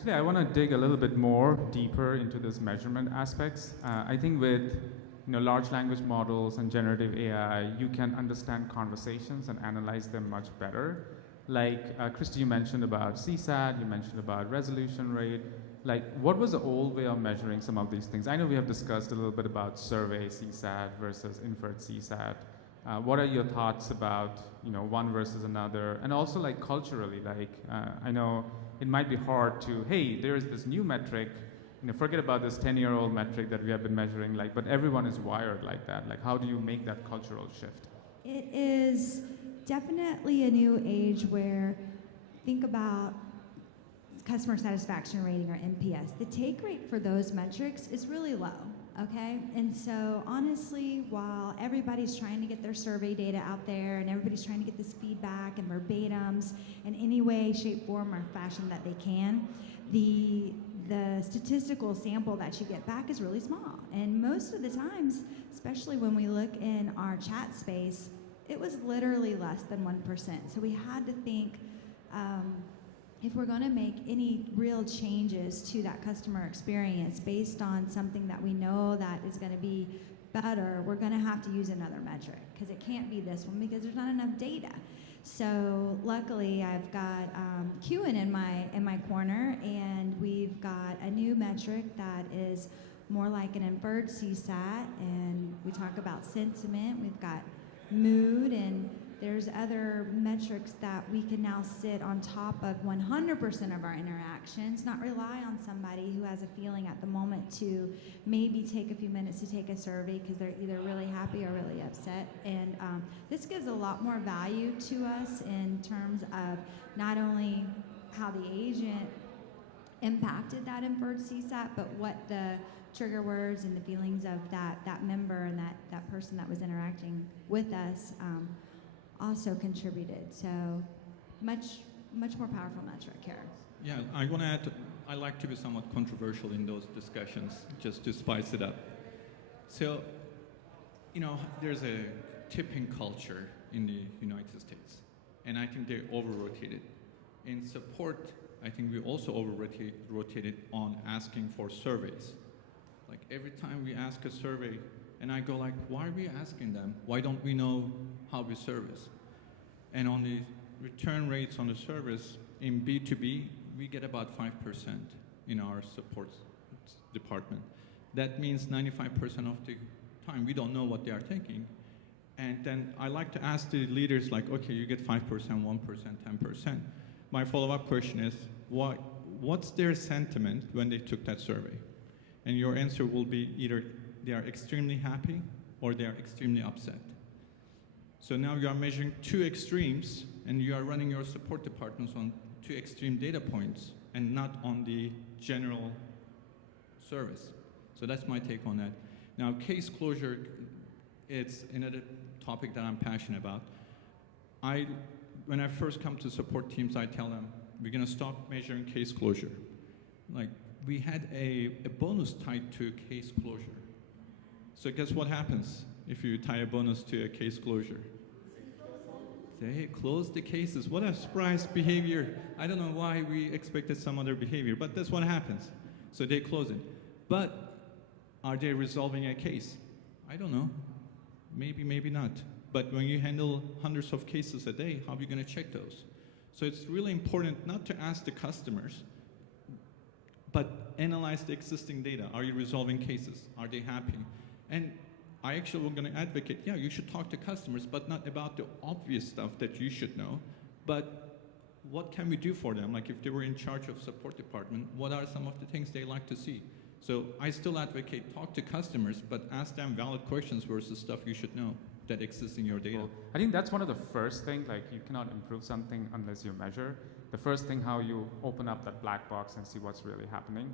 Actually, I want to dig a little bit more deeper into this measurement aspects. I think with large language models and generative AI, you can understand conversations and analyze them much better. Like Christy, you mentioned about CSAT, you mentioned about resolution rate. Like, what was the old way of measuring some of these things? I know we have discussed a little bit about survey CSAT versus inferred CSAT. What are your thoughts about one versus another, and also like culturally? Like, I know it might be hard to, hey, there is this new metric. Forget about this 10-year-old metric that we have been measuring. Like, but everyone is wired like that. Like, how do you make that cultural shift? It is definitely a new age where, think about customer satisfaction rating or NPS. The take rate for those metrics is really low, okay? And so honestly, while everybody's trying to get their survey data out there and everybody's trying to get this feedback and verbatims in any way, shape, form, or fashion that they can, the statistical sample that you get back is really small. And most of the times, especially when we look in our chat space, it was literally less than 1%. So we had to think, if we're going to make any real changes to that customer experience based on something that we know that is going to be better, we're going to have to use another metric, because it can't be this one because there's not enough data. So luckily, I've got Cuein in my corner, and we've got a new metric that is more like an inferred CSAT, and we talk about sentiment. We've got mood, and there's other metrics that we can now sit on top of 100% of our interactions, not rely on somebody who has a feeling at the moment to maybe take a few minutes to take a survey because they're either really happy or really upset. And this gives a lot more value to us in terms of not only how the agent impacted that inferred CSAT, but what the trigger words and the feelings of that member and that person that was interacting with us also contributed. So much more powerful metric here. Yeah, I want to add, I like to be somewhat controversial in those discussions, just to spice it up. So, there's a tipping culture in the United States, and I think they over-rotated. In support, I think we also over-rotated on asking for surveys. Like, every time we ask a survey, and I go like, why are we asking them? Why don't we know how we service? And on the return rates on the service, in B2B, we get about 5% in our support department. That means 95% of the time, we don't know what they are thinking. And then I like to ask the leaders, like, okay, you get 5%, 1%, 10%. My follow-up question is, what's their sentiment when they took that survey? And your answer will be either they are extremely happy or they are extremely upset. So now you are measuring two extremes, and you are running your support departments on two extreme data points and not on the general service. So that's my take on that. Now, case closure, it's another topic that I'm passionate about. When I first come to support teams, I tell them, we're going to stop measuring case closure. Like, we had a bonus tied to case closure. So guess what happens if you tie a bonus to a case closure? Say, hey, close the cases. What a surprise behavior. I don't know why we expected some other behavior, but that's what happens. So they close it. But are they resolving a case? I don't know. Maybe, maybe not. But when you handle hundreds of cases a day, how are you going to check those? So it's really important not to ask the customers, but analyze the existing data. Are you resolving cases? Are they happy? And I actually am going to advocate, yeah, you should talk to customers, but not about the obvious stuff that you should know, but what can we do for them? Like, if they were in charge of support department, what are some of the things they like to see? So I still advocate talk to customers, but ask them valid questions versus stuff you should know that exists in your data. Well, I think that's one of the first things, like, you cannot improve something unless you measure. The first thing, how you open up that black box and see what's really happening.